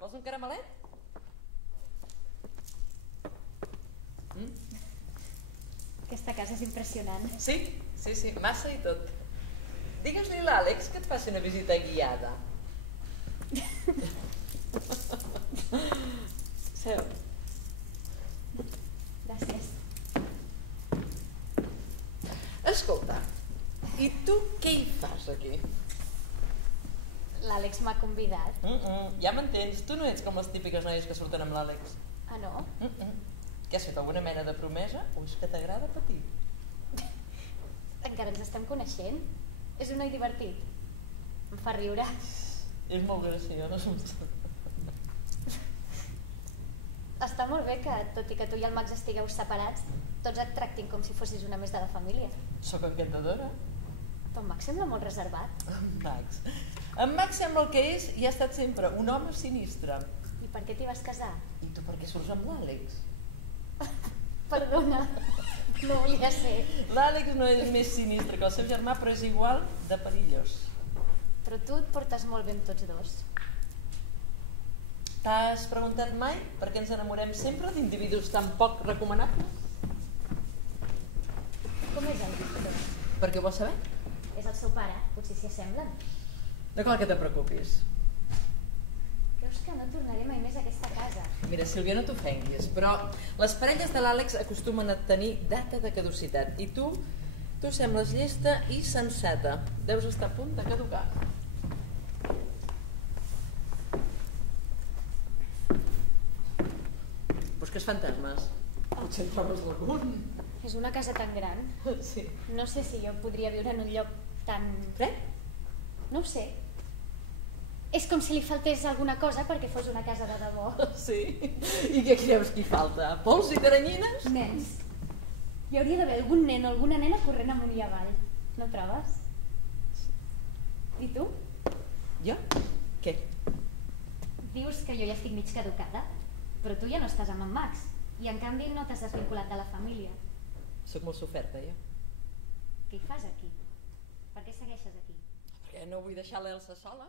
Vols un caramelet? Aquesta casa és impressionant. Sí, massa i tot. Digues-li a l'Àlex que et faci una visita guiada. Seu. Gràcies. Escolta, i tu què hi fas aquí? L'Àlex m'ha convidat. Ja m'entens, tu no ets com les típiques noies que surten amb l'Àlex. Ah, no? Que has fet alguna mena de promesa o és que t'agrada patir? Encara ens estem coneixent. És un noi divertit. Em fa riure. És molt graciós. Està molt bé que, tot i que tu i el Max estigueu separats, tots et tractin com si fossis una més de la família. Sóc encantadora. Però en Max sembla molt reservat. En Max sembla el que és i ha estat sempre un home sinistre. I per què t'hi vas casar? I tu per què surts amb l'Àlex? Perdona, no volia ser. L'Àlex no és més sinistre que el seu germà, però és igual de perillós. Però tu et portes molt bé amb tots dos. T'has preguntat mai per què ens enamorem sempre d'individus tan poc recomanables? Com és el Víctor? Per què ho vols saber? És el seu pare, potser s'hi assemblen. No cal que te preocupis. Creus que no tornaré mai més a aquesta casa? Mira, Sílvia, no t'ofenguis, però les parelles de l'Àlex acostumen a tenir data de caducitat i tu sembles llesta i sensata. Deus estar a punt de caducar. Busques fantasmes? Potser en trobes algun? És una casa tan gran. Sí. No sé si jo podria viure en un lloc tan... Fred? No ho sé. És com si li faltés alguna cosa perquè fos una casa de debò. Sí? I què creus que hi falta? Pols i teranyines? Nens. Hi hauria d'haver algun nen o alguna nena corrent amunt i avall. No trobes? I tu? Jo? Què? Dius que jo ja estic mig caducada, però tu ja no estàs amb en Max i en canvi no t'has desvinculat de la família. Soc molt soferta, jo. Què hi fas aquí? Per què segueixes aquí? Perquè no vull deixar l'Elsa sola.